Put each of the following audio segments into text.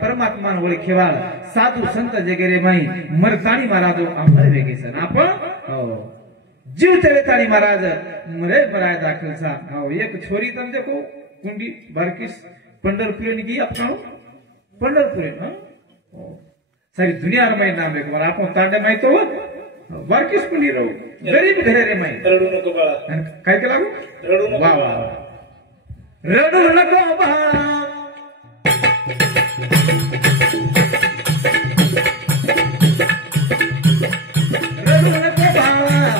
परमात्मा ओळखेवाळ साधू संत जगेरे माई मरताणी महाराज आम्हाला वेगेसन आपण जीव चळताणी महाराज मरे मराय दाखल सा एक छोरी तम देखो कुंडी बारकिस पंढरपुर की अपना पंढरपुर सारी दुनिया में नाम एक बार आपण तांडे माहित हो बारकिस कुंडी राहू गरीब घरे रे माई रडू नको बाळा काय केला रडू नको वा वा रडू नको बाळा रडू नको बाळा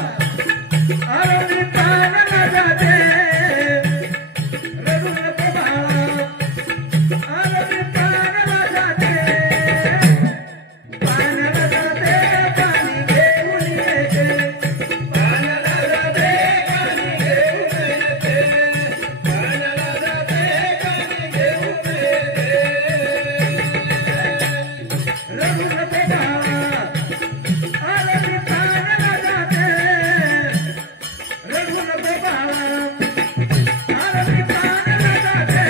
अरे पाण्याला जाते रडू नको बाळा अरे पाण्याला जाते पाण्याला जाते पाणी घेऊन येते पाण्याला जाते पाणी घेऊन येते पाण्याला जाते पाणी घेऊन येते रडू नको बाळा अरे पाण्याला जाते रडू नको बाळा अरे पाण्याला जाते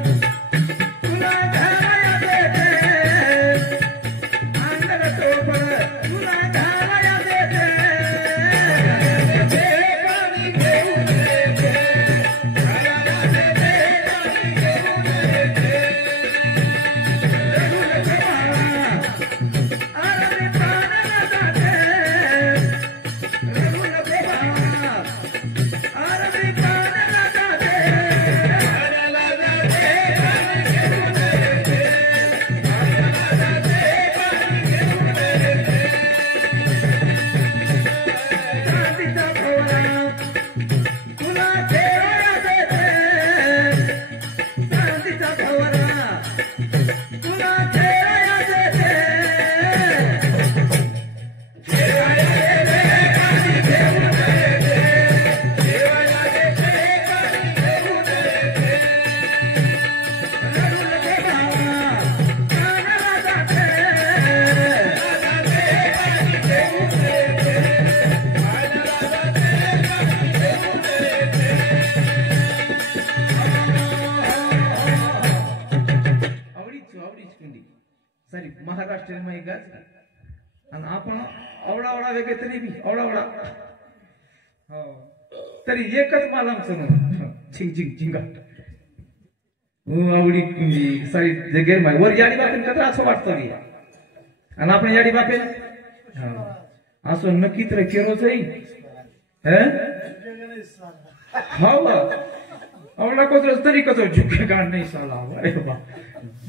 तुला घालाया देते अंडर टोपण तुला घालाया देते पाणी घेऊन येते घालाया देते पाणी घेऊन येते रडू नको बाळा अरे पाण्याला जाते रडू नको बाळा अरे पाण्याला जाते पाण्याला जाते पाणी घेऊन येते पाण्याला जाते पाणी घेऊन येते चांदीचा भवरा तुला ठेवाया देते चांदीचा भवरा तुला ठेवाया देते ठेवाया देते पाणी घेऊन येते ठेवाया देते पाणी घेऊन येते रडू नको बाळा पाण्याला जाते पाणी घेऊन येते पाण्याला जाते पाणी घेऊन येते आवडीच कुंडी सारी महाराष्ट्रीयन माही गाज आणि आपण आवडा आवडा वेगळे तरी बी आवडा आवडा हो तरी एकच मालाम समोर झिंग झिंग झिंगा आवडी कुंडी सारी जगेर माय वर याडी बापेन कदा असं वाटतं की आणि आपण याडी बापेन असं नक्की तर केरोच हो आवडा कसं तरी कसं झुके काढ नाही साला अरे बा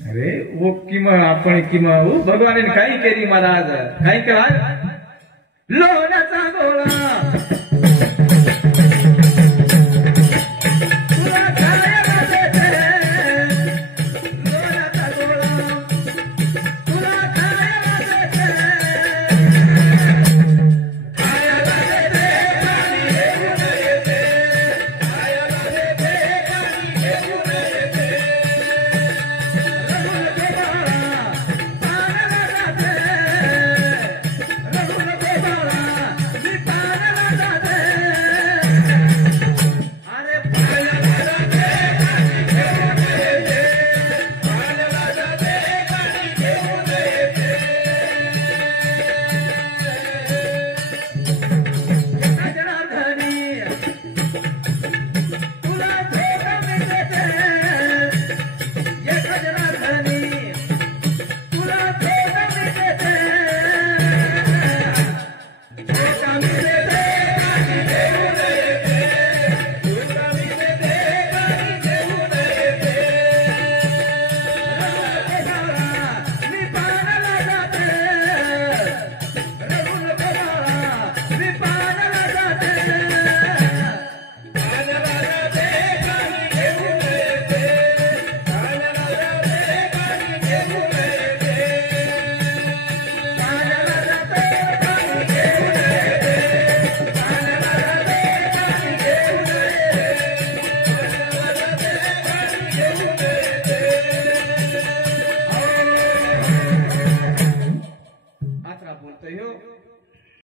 अरे वो किमा आपण किमा हो भगवान काही केली महाराज काही केला लोण्याचा गोळा